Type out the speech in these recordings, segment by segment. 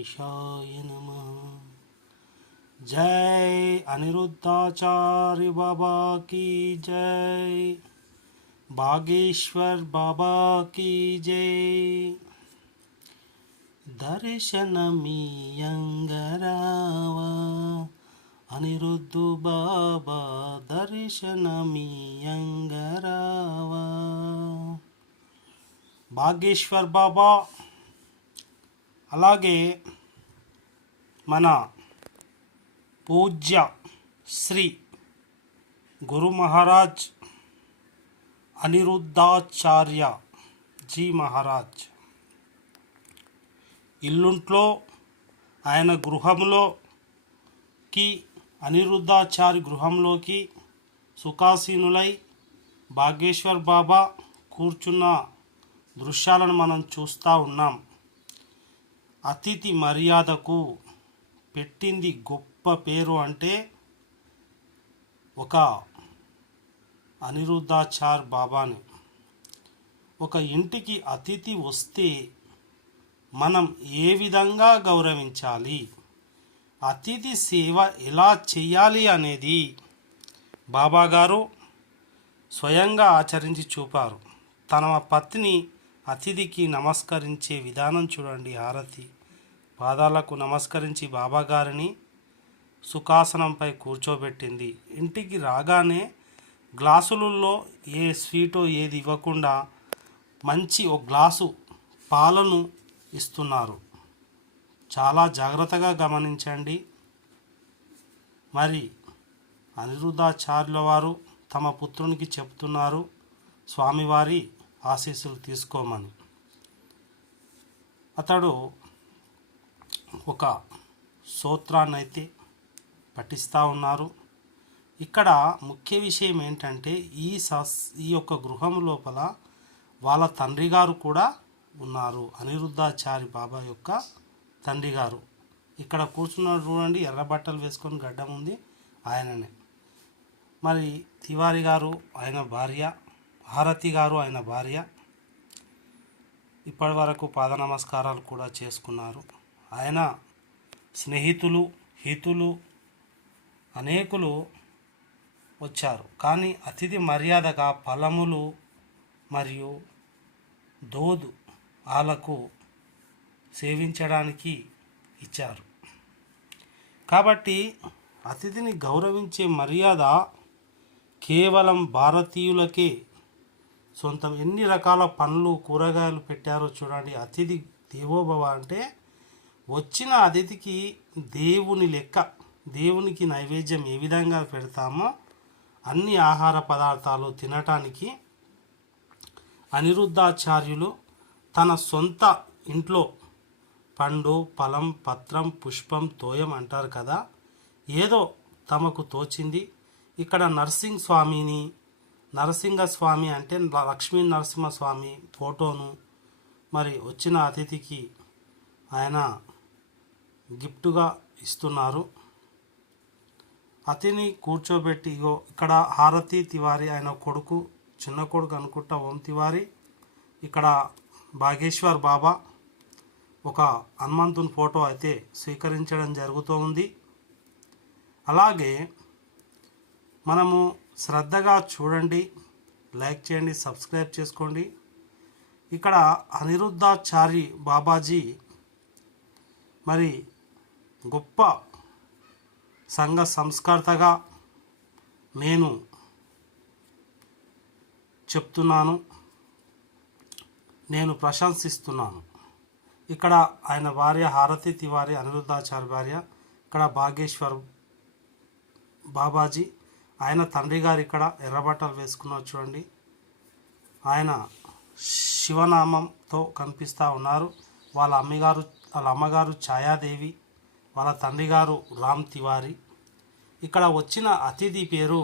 गणेशाय नमः। जय अनिरुद्धाचार्य बाबा की जय, बागेश्वर बाबा की जय। दर्शनमीयंगरावा अनिरुद्धु बाबा, दर्शनमीयंगरावा। బాగేశ్వర్ బాబా, అలాగే మన పూజ్య శ్రీ గురు మహారాజ్ అనిరుద్ధాచార్య జీ మహారాజ్ ఇల్లుంట్లో ఆయన గృహంలోకి, అనిరుద్ధాచార్య గృహంలోకి సుఖాసీనులై బాగేశ్వర్ బాబా కూర్చున్న దృశ్యాలను మనం చూస్తూ ఉన్నాం. అతిథి మర్యాదకు పెట్టింది గొప్ప పేరు అంటే ఒక అనిరుద్ధాచార్య బాబాని. ఒక ఇంటికి అతిథి వస్తే మనం ఏ విధంగా గౌరవించాలి, అతిథి సేవ ఎలా చేయాలి అనేది బాబాగారు స్వయంగా ఆచరించి చూపారు. తన పత్ని అతిథికి నమస్కరించే విధానం చూడండి. హారతి పాదాలకు నమస్కరించి బాబాగారిని సుఖాసనంపై కూర్చోబెట్టింది. ఇంటికి రాగానే గ్లాసులలో ఏ స్వీటో ఏది ఇవ్వకుండా మంచి ఒక గ్లాసు పాలను ఇస్తున్నారు. చాలా జాగ్రత్తగా గమనించండి. మరి అనిరుద్ధాచార్యుల వారు తమ పుత్రునికి చెప్తున్నారు స్వామివారి ఆశీస్సులు తీసుకోమని. అతడు ఒక స్తోత్రాన్ని అయితే పఠిస్తూ ఉన్నారు. ఇక్కడ ముఖ్య విషయం ఏంటంటే ఈ యొక్క గృహం లోపల వాళ్ళ తండ్రి గారు కూడా ఉన్నారు. అనిరుద్ధాచార్య బాబా యొక్క తండ్రి గారు ఇక్కడ కూర్చున్నాడు చూడండి. ఎర్ర బట్టలు వేసుకొని గడ్డం ఉంది, ఆయననే. మరి తివారి గారు ఆయన భార్య, హారతి గారు ఆయన భార్య. ఇప్పటి వరకు పాద నమస్కారాలు కూడా చేసుకున్నారు. ఆయన స్నేహితులు, హితులు అనేకులు వచ్చారు. కానీ అతిథి మర్యాదగా ఫలములు మరియు దోదు వాళ్ళకు సేవించడానికి ఇచ్చారు. కాబట్టి అతిథిని గౌరవించే మర్యాద కేవలం భారతీయులకే సొంతం. ఎన్ని రకాల పండ్లు, కూరగాయలు పెట్టారో చూడండి. అతిథి దేవోభవ అంటే వచ్చిన అతిథికి దేవుని లెక్క. దేవునికి నైవేద్యం ఏ విధంగా పెడతామో అన్ని ఆహార పదార్థాలు తినటానికి అనిరుద్ధాచార్యులు తన సొంత ఇంట్లో పండు, ఫలం, పత్రం, పుష్పం, తోయం అంటారు కదా, ఏదో తమకు తోచింది. ఇక్కడ నరసింహస్వామి అంటే లక్ష్మీ నరసింహస్వామి ఫోటోను మరి వచ్చిన అతిథికి ఆయన గిఫ్ట్గా ఇస్తున్నారు. అతిథిని కూర్చోబెట్టి ఇక్కడ హారతి తివారి ఆయన కొడుకు, చిన్న కొడుకు అనుకుంటా, ఓం తివారి. ఇక్కడ బాగేశ్వర్ బాబా ఒక హనుమంతుని ఫోటో అయితే స్వీకరించడం జరుగుతూ ఉంది. అలాగే మనము శ్రద్ధగా చూడండి, లైక్ చేయండి, సబ్స్క్రైబ్ చేసుకోండి. ఇక్కడ అనిరుద్ధాచార్య బాబాజీ మరి గొప్ప సంఘ సంస్కర్తగా నేను చెప్తున్నాను, నేను ప్రశంసిస్తున్నాను. ఇక్కడ ఆయన భార్య హారతి తివారి, అనిరుద్ధాచార్య భార్య. ఇక్కడ బాగేశ్వర్ బాబాజీ ఆయన తండ్రి గారు ఇక్కడ ఎర్రబట్టలు వేసుకున్నారు చూడండి. ఆయన శివనామంతో కనిపిస్తూ ఉన్నారు. వాళ్ళ అమ్మగారు ఛాయాదేవి, వాళ్ళ తండ్రి గారు రామ్ తివారి. ఇక్కడ వచ్చిన అతిథి పేరు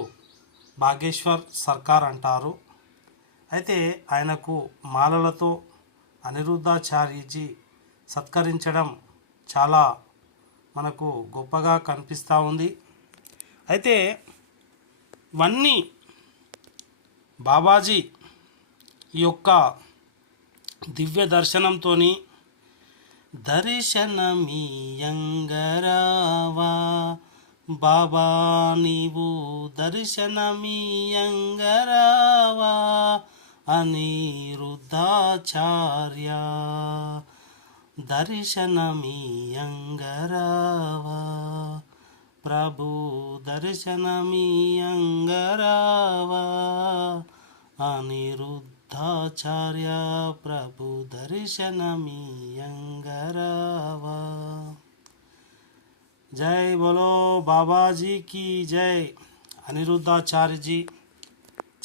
బాగేశ్వర్ సర్కార్ అంటారు. అయితే ఆయనకు మాలలతో అనిరుద్ధాచార్యజీ సత్కరించడం చాలా మనకు గొప్పగా కనిపిస్తూ ఉంది. అయితే ఇవన్నీ బాబాజీ ఈ యొక్క దివ్య దర్శనంతో దర్శనమీయంగరావా బాబా నీవు దర్శనమీయంగరావా అనిరుద్ధాచార్య దర్శనమీయంగరావా ప్రభు దర్శనమీయంగరావా అనిరుద్ధాచార్య ప్రభు దర్శనమీయంగరావా. జై బోలో బాబాజీకి జై. అనిరుద్ధాచార్యజీ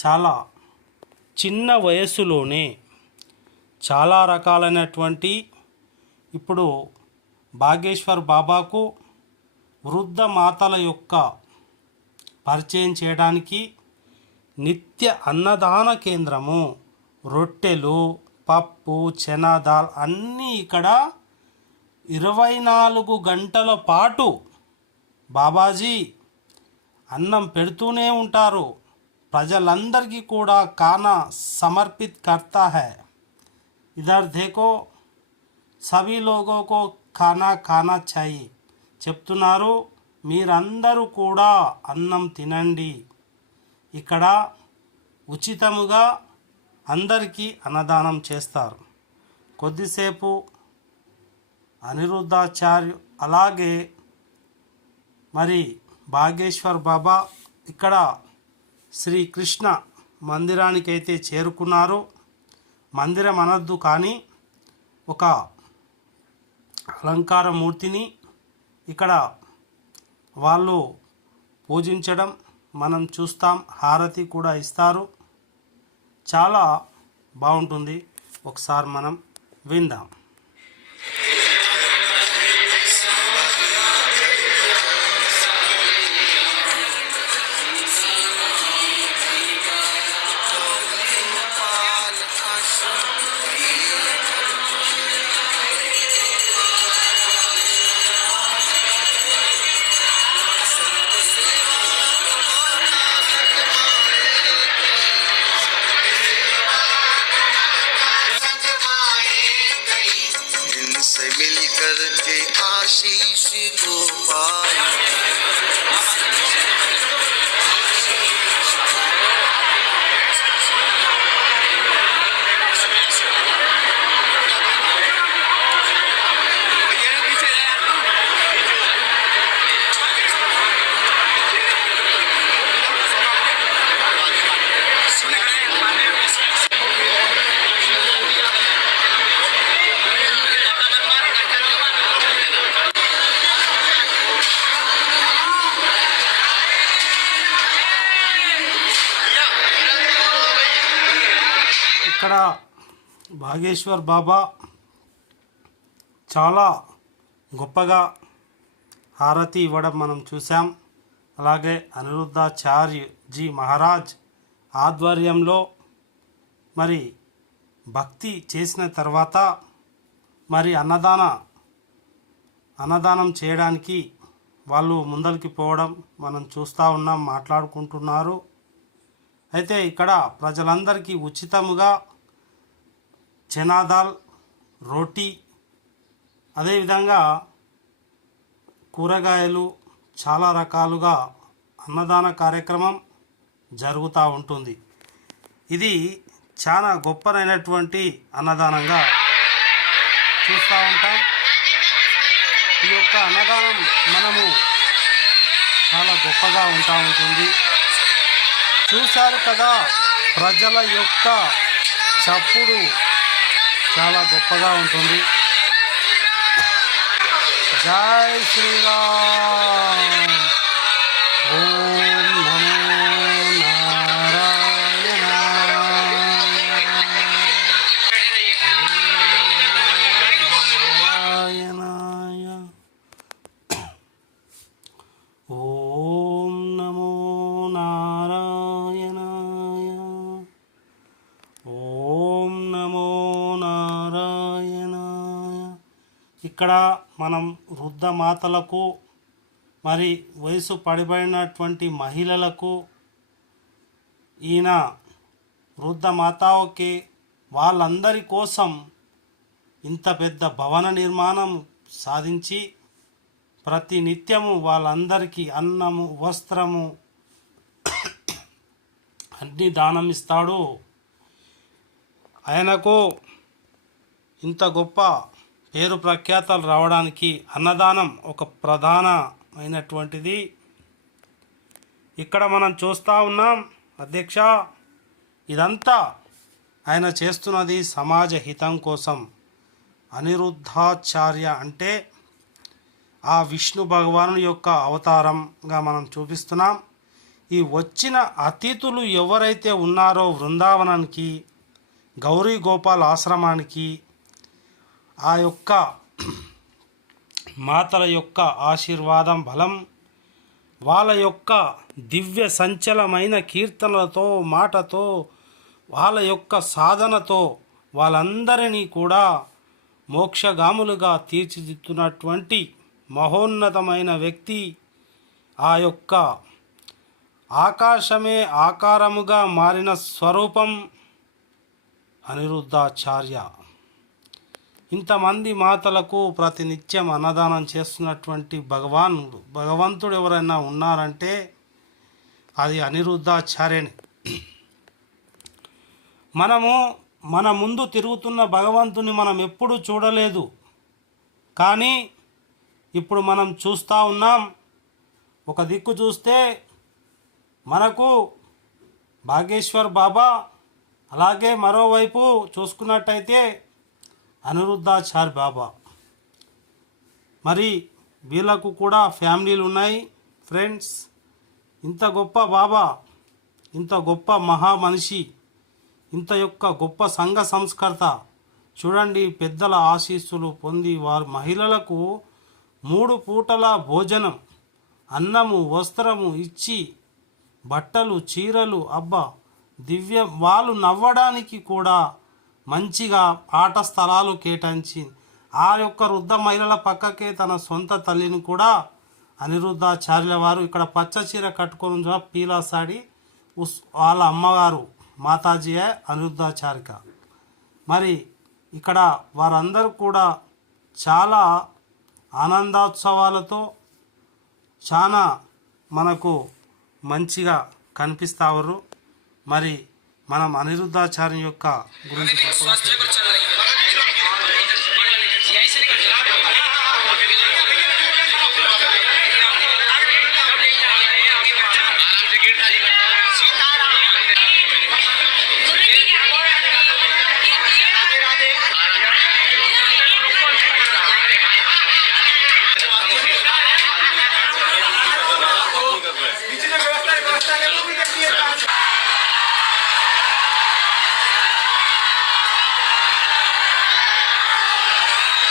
చాలా చిన్న వయస్సులోనే చాలా రకాలైనటువంటి ఇప్పుడు బాగేశ్వర్ బాబాకు వృద్ధ మాతల యొక్క పరిచయం చేయడానికి నిత్య అన్నదాన కేంద్రము, రొట్టెలు, పప్పు, చెనా దాల్ అన్నీ ఇక్కడ 24 గంటల పాటు బాబాజీ అన్నం పెడుతూనే ఉంటారు. ప్రజలందరికీ కూడా खाना समर्पित करता है. इधर देखो सभी लोगों को खाना खाना चाहिए చెప్తున్నారు. మీరందరూ కూడా అన్నం తినండి. ఇక్కడ ఉచితముగా అందరికీ అన్నదానం చేస్తారు. కొద్దిసేపు అనిరుద్ధాచార్య అలాగే మరి బాగేశ్వర్ బాబా ఇక్కడ శ్రీకృష్ణ మందిరానికైతే చేరుకున్నారు. మందిరం అనద్దు కానీ ఒక అలంకార మూర్తిని ఇక్కడ వాళ్ళు పూజించడం మనం చూస్తాం. హారతి కూడా ఇస్తారు. చాలా బాగుంటుంది. ఒకసారి మనం విందాం. मिलकर के आशीष को पाए ఇక్కడ బాగేశ్వర్ బాబా చాలా గొప్పగా హారతి ఇవ్వడం మనం చూసాం. అలాగే అనిరుద్ధాచార్య జీ మహారాజ్ ఆధ్వర్యంలో మరి భక్తి చేసిన తర్వాత మరి అన్నదానం చేయడానికి వాళ్ళు ముందరికి పోవడం మనం చూస్తూ ఉన్నాం, మాట్లాడుకుంటున్నారు. అయితే ఇక్కడ ప్రజలందరికీ ఉచితముగా చనా దాల్, రోటీ, అదేవిధంగా కూరగాయలు చాలా రకాలుగా అన్నదాన కార్యక్రమం జరుగుతూ ఉంటుంది. ఇది చాలా గొప్పనైనటువంటి అన్నదానంగా చూస్తూ ఉంటాం. ఈ యొక్క అన్నదానం మనము చాలా గొప్పగా ఉంటుంది. చూశారు కదా, ప్రజల యొక్క చప్పుడు చాలా గొప్పగా ఉంటుంది. జై శ్రీరామ్. ఓం నమో నారాయణాయ. ఓం నమో నారాయణాయ. ఓం నమో నారాయణాయ. ఇక్కడ మనం వృద్ధ మాతలకు మరి వయసు పడిబడినటువంటి మహిళలకు ఈయన వృద్ధ మాతాకి వాళ్ళందరి కోసం ఇంత పెద్ద భవన నిర్మాణం సాధించి ప్రతి నిత్యము వాళ్ళందరికీ అన్నము వస్త్రము అన్ని దానం ఇస్తాడు. ఆయనకు ఇంత గొప్ప పేరు ప్రఖ్యాతలు రావడానికి అన్నదానం ఒక ప్రధానమైనటువంటిది. ఇక్కడ మనం చూస్తూ ఉన్నాం అధ్యక్ష, ఇదంతా ఆయన చేస్తున్నది సమాజ హితం కోసం. అనిరుద్ధాచార్య అంటే ఆ విష్ణు భగవాను యొక్క అవతారంగా మనం చూపిస్తున్నాం. ఈ వచ్చిన అతిథులు ఎవరైతే ఉన్నారో బృందావనానికి, గౌరీ గోపాల్ ఆశ్రమానికి, ఆ యొక్క మాతల యొక్క ఆశీర్వాదం బలం, వాళ్ళ యొక్క దివ్య సంచలమైన కీర్తనలతో మాటతో వాళ్ళ యొక్క సాధనతో వాళ్ళందరినీ కూడా మోక్షగాములుగా తీర్చిదిద్దుతున్నటువంటి మహోన్నతమైన వ్యక్తి. ఆ యొక్క ఆకాశమే ఆకారముగా మారిన స్వరూపం అనిరుద్ధాచార్య. ఇంతమంది మాతలకు ప్రతినిత్యం అన్నదానం చేస్తున్నటువంటి భగవంతుడు ఎవరైనా ఉన్నారంటే అది అనిరుద్ధాచార్యనే. మనము మన ముందు తిరుగుతున్న భగవంతుని మనం ఎప్పుడూ చూడలేదు, కానీ ఇప్పుడు మనం చూస్తూ ఉన్నాం. ఒక దిక్కు చూస్తే మనకు భాగేశ్వర్ బాబా, అలాగే మరోవైపు చూసుకున్నట్టయితే అనిరుద్ధాచార్య బాబా. మరి వీళ్ళకు కూడా ఫ్యామిలీలు ఉన్నాయి ఫ్రెండ్స్. ఇంత గొప్ప బాబా, ఇంత గొప్ప మహా మనిషి, ఇంత యొక్క గొప్ప సంఘ సంస్కర్త చూడండి. పెద్దల ఆశీస్సులు పొంది వారు మహిళలకు 3 పూటల భోజనం, అన్నము వస్త్రము ఇచ్చి, బట్టలు చీరలు, అబ్బా దివ్య, వాళ్ళు నవ్వడానికి కూడా మంచిగా ఆట స్థలాలు కేటాయించి, ఆ యొక్క వృద్ధ మహిళల పక్కకే తన సొంత తల్లిని కూడా అనిరుద్ధాచార్యుల వారు ఇక్కడ పచ్చ చీర కట్టుకొని పీలా సాడి వాళ్ళ అమ్మగారు మాతాజీయే అనిరుద్ధాచారిక. మరి ఇక్కడ వారందరూ కూడా చాలా ఆనందోత్సవాలతో చాలా మనకు మంచిగా కనిపిస్తారు. మరి మనం అనిరుద్ధాచార్య యొక్క గురించి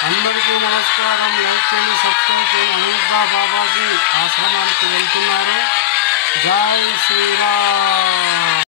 అందరికీ నమస్కారం. లైక్ చేయండి, సబ్స్క్రైబ్ చేయండి. అనిరుద్ధ బాబాజీ ఆశ్రమానికి వెళ్తున్నారు. జై శ్రీరామ్.